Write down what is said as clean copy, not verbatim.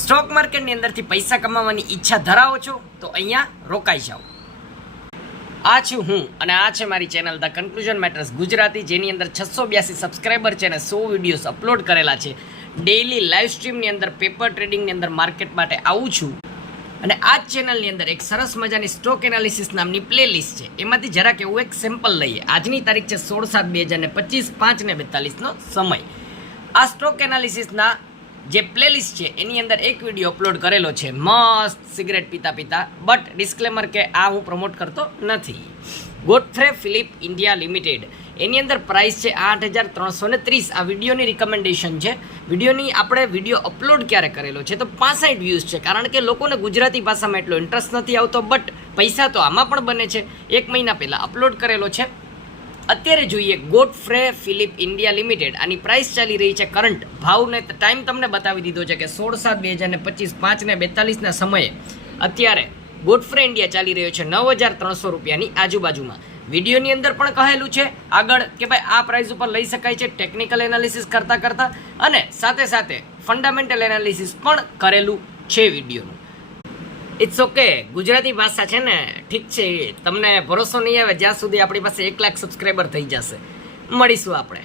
Stock માર્કેટની અંદરથી પૈસા કમાવાની ઈચ્છા ધરાવો છો તો અહીંયા રોકાઈ જાઓ. આ છું હું અને આ છે મારી channel the conclusion matters Gujarati, જેની અંદર 682 સબસ્ક્રાઈબર છે અને 100 વિડીયોઝ અપલોડ કરેલા છે. ડેઇલી લાઈવ સ્ટ્રીમની અંદર પેપર ટ્રેડિંગની અંદર માર્કેટ માટે આવું છું અને આ જ ચેનલની અંદર એક સરસ મજાની સ્ટોક એનાલિસિસ નામની પ્લેલિસ્ટ છે. એમાંથી જરાક એવું એક સેમ્પલ લઈએ. આજની તારીખ છે 16/7/2025, 5:42નો સમય. આ સ્ટોક એનાલિસિસના જે પ્લેલિસ્ટ છે એની અંદર એક વિડીયો અપલોડ કરેલો છે મસ્ત સિગરેટ પીતા પીતા, બટ ડિસ્ક્લેમર કે આ હું પ્રમોટ કરતો નથી. ગોડફ્રે ફિલિપ ઇન્ડિયા લિમિટેડ, એની અંદર પ્રાઇસ છે 8,330. આ વિડીયોની રિકમેન્ડેશન છે. આપણે વિડીયો અપલોડ ક્યારે કરેલો છે તો 65 વ્યૂઝ છે, કારણ કે લોકોને ગુજરાતી ભાષામાં એટલો ઇન્ટરેસ્ટ નથી આવતો, બટ પૈસા તો આમાં પણ બને છે. 1 મહિના પહેલાં અપલોડ કરેલો છે. અત્યારે જોઈએ ગોડફ્રે ફિલિપ ઇન્ડિયા લિમિટેડ. આની પ્રાઇસ ચાલી રહી છે કરંટ ભાવને ટાઈમ તમને બતાવી દીધો છે કે 16/7/2025, 5:42ના સમયે અત્યારે ગોડફ્રે ઇન્ડિયા ચાલી રહ્યો છે 9,300 રૂપિયાની આજુબાજુમાં. વિડીયોની અંદર પણ કહેલું છે આગળ કે ભાઈ આ પ્રાઇસ ઉપર લઈ શકાય છે ટેકનિકલ એનાલિસિસ કરતાં અને સાથે સાથે ફંડામેન્ટલ એનાલિસિસ પણ કરેલું છે વિડીયોનું. ઇટ્સ ઓકે, ગુજરાતી ભાષા છે ને, ઠીક છે. તમને ભરોસો નહીં આવે જ્યાં સુધી આપણી પાસે 1 લાખ સબસ્ક્રાઈબર થઈ જશે. મળીશું આપણે.